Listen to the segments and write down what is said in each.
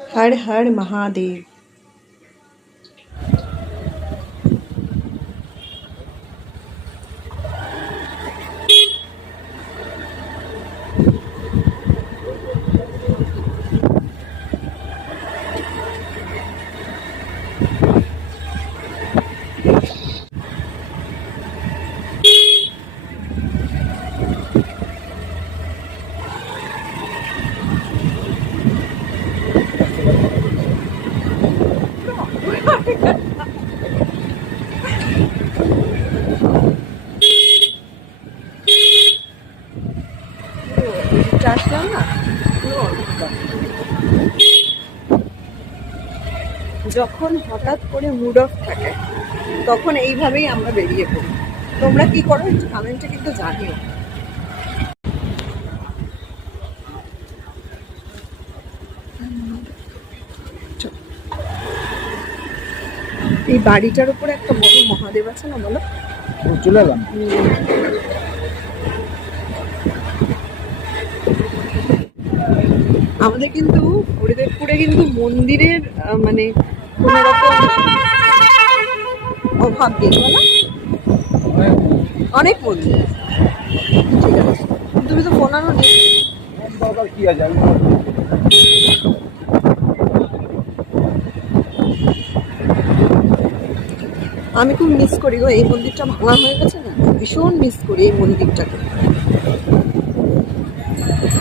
हर हर महादेव। আসলাম না, যখন হঠাৎ করে মুড অফ থাকে তখন এইভাবেই আমরা বেরিয়ে পড়ি। তোমরা কি করো একটু কমেন্টে কিন্তু জানিও। এই বাড়িটার উপরে একটা বড় মহাদেব আছে না, বলো? চলে এলাম। আমাদের কিন্তু হরিদেবপুরে কিন্তু মন্দিরের মানে কোন রকম অভাব নেই, বলো? অনেক মন্দির, ঠিক আছে। তুমি তো ফোন আনো নি। কি আছে, আমি খুব মিস করি গো, এই মন্দিরটা ভাঙা হয়ে গেছে না, ভীষণ মিস করি এই মন্দিরটাকে।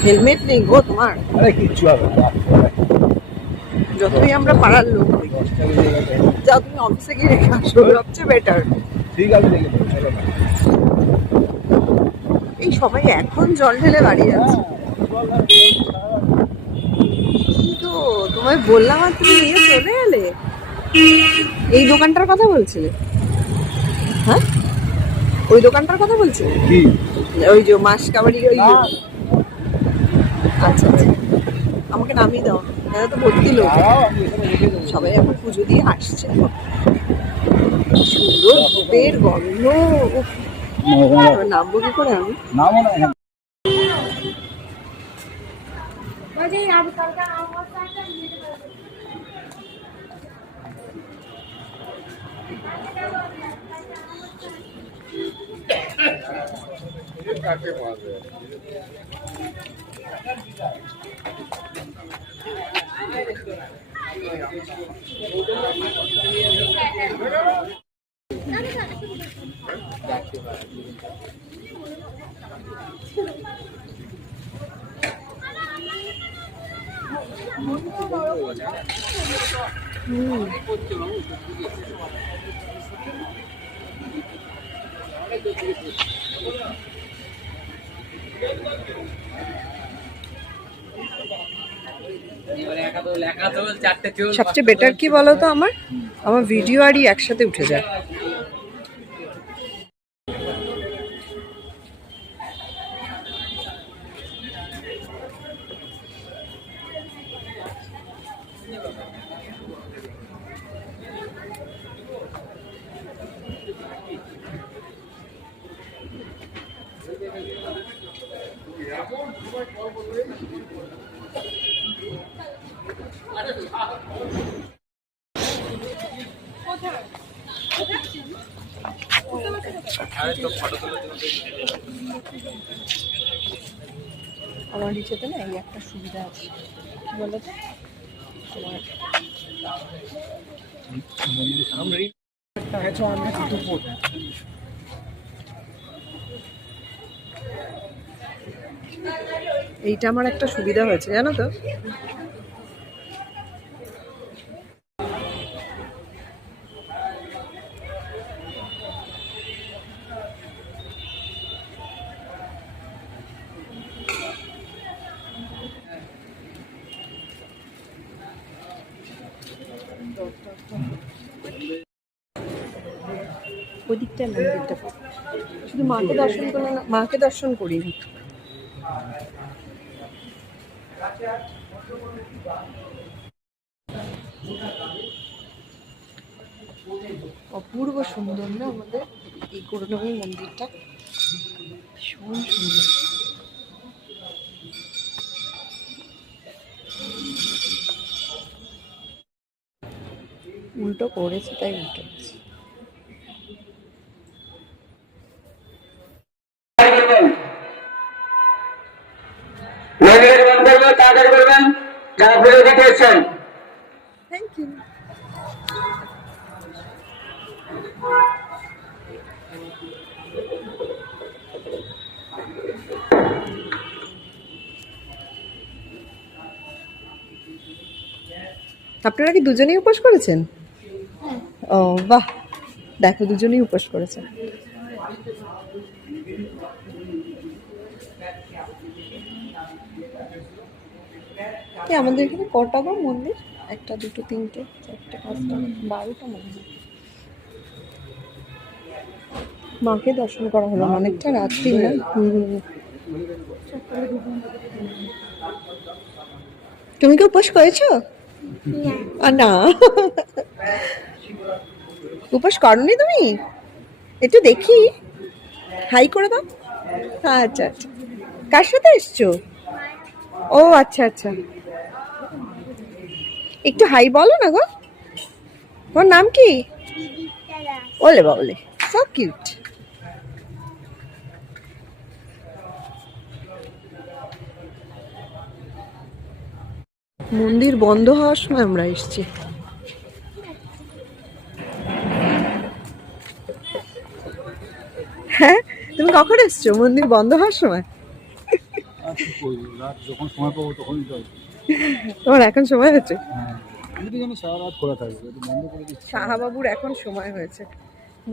হেলমেট নেই গো তোমার? আরে কিচ্ছু হবে না, যতই আমরা পাড়ার লোক হই। যাও তুমি অফিসে গিয়ে রেখে আসো, সবচেয়ে বেটার। ঠিক আছে, দেখে চলো না। এই সবাই এখন জল ঢেলে বাড়ি যাচ্ছে, কিন্তু তোমায় বললাম আর তুমি নিয়ে চলে এলে। এই দোকানটার কথা বলছিলে? হ্যাঁ, ওই দোকানটার কথা বলছিলে? ওই যে মাস কাবাড়ি ওই। আচ্ছা আচ্ছা, আমাকে নামিয়ে দাও, দাদা তো ভর্তি লোক, সবাই এখন পুজো দিয়ে আসছে। সুন্দর ধূপের গন্ধ, নামবো কি করে আমি? নামো না। সবচেয়ে বেটার কি বলো তো, আমার আমার ভিডিও আরই একসাথে উঠে যায়। আমার ইচ্ছেতে না এই একটা সুবিধা আছে, কি বলতো তোমার, এইটা আমার একটা সুবিধা হয়েছে জানো তো। ওদিকটায় মন্দিরটা, শুধু মাকে দর্শন করলাম না, মাকে দর্শন করিনি। অপূর্ব সুন্দর না আমাদের এই করুণাময়ী মন্দিরটা, ভীষণ সুন্দর। উল্টো করেছে তাই উল্টো করেছে। মন্দিরের বক্তব্য তাড়াতাড়ি করবেন যারা পুজো দিতে এসছেন। Thank you. আপনারা কি দুজনেই উপোস করেছেন? ও বাহ, দেখো দুজনেই উপোস করেছেন। আমাদের এখানে কটা গো মন্দির? 1 2 3 4 5 12টা মন্দির। মাকে দর্শন করা হলো, অনেকটা রাত্রি না? তুমি কি উপোস করেছো? না, উপোস করনি তুমি? একটু দেখি, হাই করে দাও। আচ্ছা আচ্ছা, কার সাথে এসছো? ও আচ্ছা আচ্ছা, একটু হাই বলো না গো। ওর নাম কি? ওলে বাবলে, সো কিউট। মন্দির বন্ধ হওয়ার সময় আমরা এসেছি। হ্যাঁ, তুমি কখন এসছো? মন্দির বন্ধ হওয়ার সময়? যখন সময় পাবো তখনই তো। তোমার এখন সময় হয়েছে? আমি তো জানি সারা রাত খোলা থাকবে, একটু বন্ধ করে দিচ্ছি। শাহাবাবুর এখন সময় হয়েছে,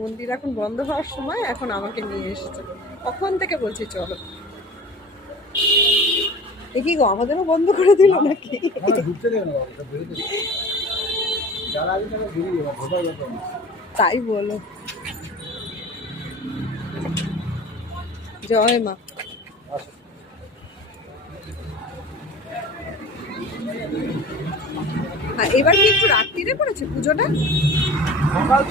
মন্দির এখন বন্ধ হওয়ার সময়, এখন আমাকে নিয়ে এসেছে। কখন থেকে বলছি চলো। এ কি গো, আমাদেরও বন্ধ করে দিল নাকি? ঢুকতে দেবে না, বেরোতে দেবে। যারা আগে তারা বেরিয়ে যাবে, ঘোটার ব্যাপার না। তাই বলো। জয় মা। আসো। এবার কি একটু রাত্রিরে করেছে পুজোটা? সকাল